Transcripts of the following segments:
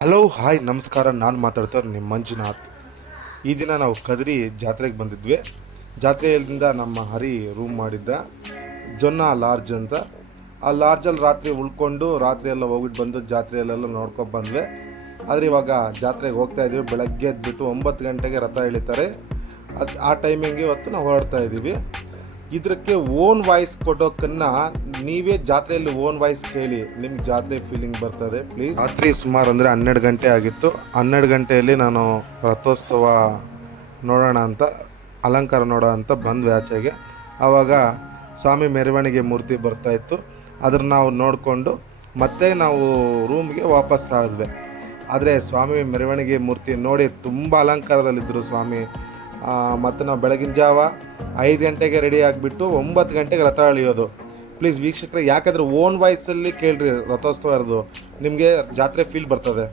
Hello hi ನಮಸ್ಕಾರ. ನಾನು ಮಾತಾಡ್ತಾರೆ ನಿಮ್ಮ ಮಂಜುನಾಥ್. ಈ ದಿನ ನಾವು ಕದ್ರಿ ಜಾತ್ರೆಗೆ ಬಂದಿದ್ವಿ. ಜಾತ್ರೆಯಿಂದ ನಮ್ಮ ಹರಿ ರೂಮ್ ಮಾಡಿದ್ದ ಜೊನ್ನ ಲಾಡ್ಜ್ ಅಂತ. ಆ ಲಾಡ್ಜಲ್ಲಿ ರಾತ್ರಿ ಉಳ್ಕೊಂಡು ರಾತ್ರಿ ಎಲ್ಲ ಹೋಗ್ಬಿಟ್ಟು ಬಂದು ಜಾತ್ರೆಯಲ್ಲೆಲ್ಲ ನೋಡ್ಕೊಂಡು ಬಂದ್ವಿ. ಆದರೆ ಇವಾಗ ಜಾತ್ರೆಗೆ ಹೋಗ್ತಾ ಇದ್ದೀವಿ. ಬೆಳಗ್ಗೆ ಎದ್ಬಿಟ್ಟು 9 ಗಂಟೆಗೆ ರಥ ಎಳಿತಾರೆ. ಆ ಟೈಮಿಂಗ್ಗೆ ಇವತ್ತು ನಾವು ಹೊರಡ್ತಾ ಇದ್ದೀವಿ. ಇದಕ್ಕೆ ಓನ್ ವಾಯ್ಸ್ ಕೊಡೋಕ್ಕನ್ನ ನೀವೇ ಜಾತ್ರೆಯಲ್ಲಿ ಓನ್ ವಾಯ್ಸ್ ಕೇಳಿ, ನಿಮ್ಗೆ ಜಾತ್ರೆ ಫೀಲಿಂಗ್ ಬರ್ತದೆ. ಪ್ಲೀಸ್. ರಾತ್ರಿ ಸುಮಾರು ಅಂದರೆ 12 ಗಂಟೆ ಆಗಿತ್ತು. 12 ಗಂಟೆಯಲ್ಲಿ ನಾನು ರಥೋತ್ಸವ ನೋಡೋಣ ಅಂತ, ಅಲಂಕಾರ ನೋಡೋಣ ಅಂತ ಬಂದ್ವಿ ಆಚೆಗೆ. ಆವಾಗ ಸ್ವಾಮಿ ಮೆರವಣಿಗೆ ಮೂರ್ತಿ ಬರ್ತಾಯಿತ್ತು. ಅದನ್ನು ನಾವು ನೋಡಿಕೊಂಡು ಮತ್ತೆ ನಾವು ರೂಮ್ಗೆ ವಾಪಸ್ ಆದ್ವಿ. ಆದರೆ ಸ್ವಾಮಿ ಮೆರವಣಿಗೆ ಮೂರ್ತಿ ನೋಡಿ ತುಂಬ ಅಲಂಕಾರದಲ್ಲಿದ್ದರು ಸ್ವಾಮಿ. ಮತ್ತು ನಾವು ಬೆಳಗಿನ ಜಾವ 5 ಗಂಟೆಗೆ ರೆಡಿ ಆಗಿಬಿಟ್ಟು 9 ಗಂಟೆಗೆ ರಥ ಎಳೆಯೋದು. ಪ್ಲೀಸ್ ವೀಕ್ಷಕರೇ, ಯಾಕಂದರೆ ಓನ್ ವಾಯ್ಸಲ್ಲಿ ಕೇಳ್ರಿ ರಥೋತ್ಸವ ಇರೋದು, ನಿಮಗೆ ಜಾತ್ರೆ ಫೀಲ್ ಬರ್ತದೆ.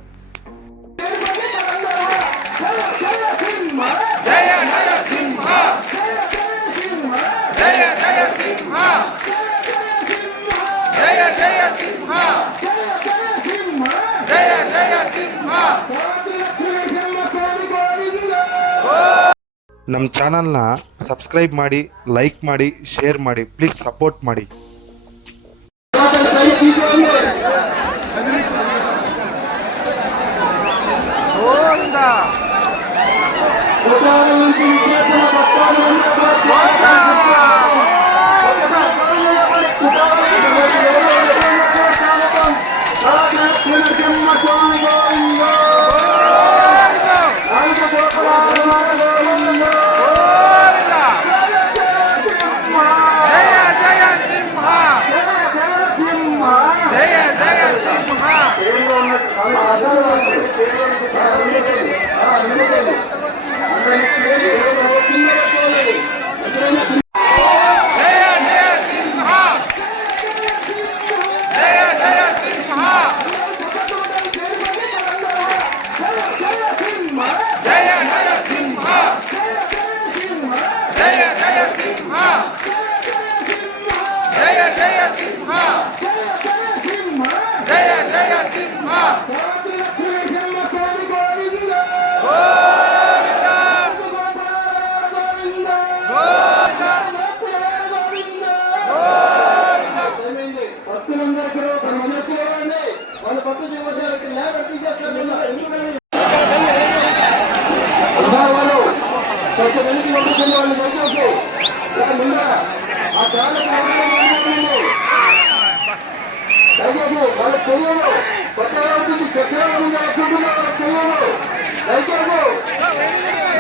ನಮ್ಮ ಚಾನಲ್ನ ಸಬ್ಸ್ಕ್ರೈಬ್ ಮಾಡಿ, ಲೈಕ್ ಮಾಡಿ, ಶೇರ್ ಮಾಡಿ, ಪ್ಲೀಸ್ ಸಪೋರ್ಟ್ ಮಾಡಿ.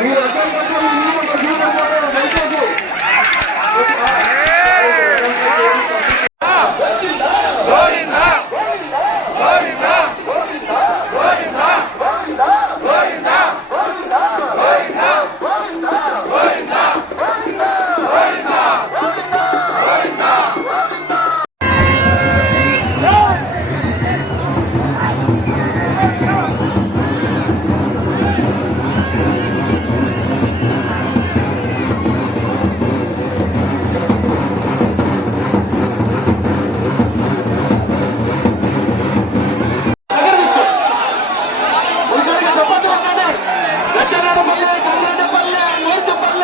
మీరు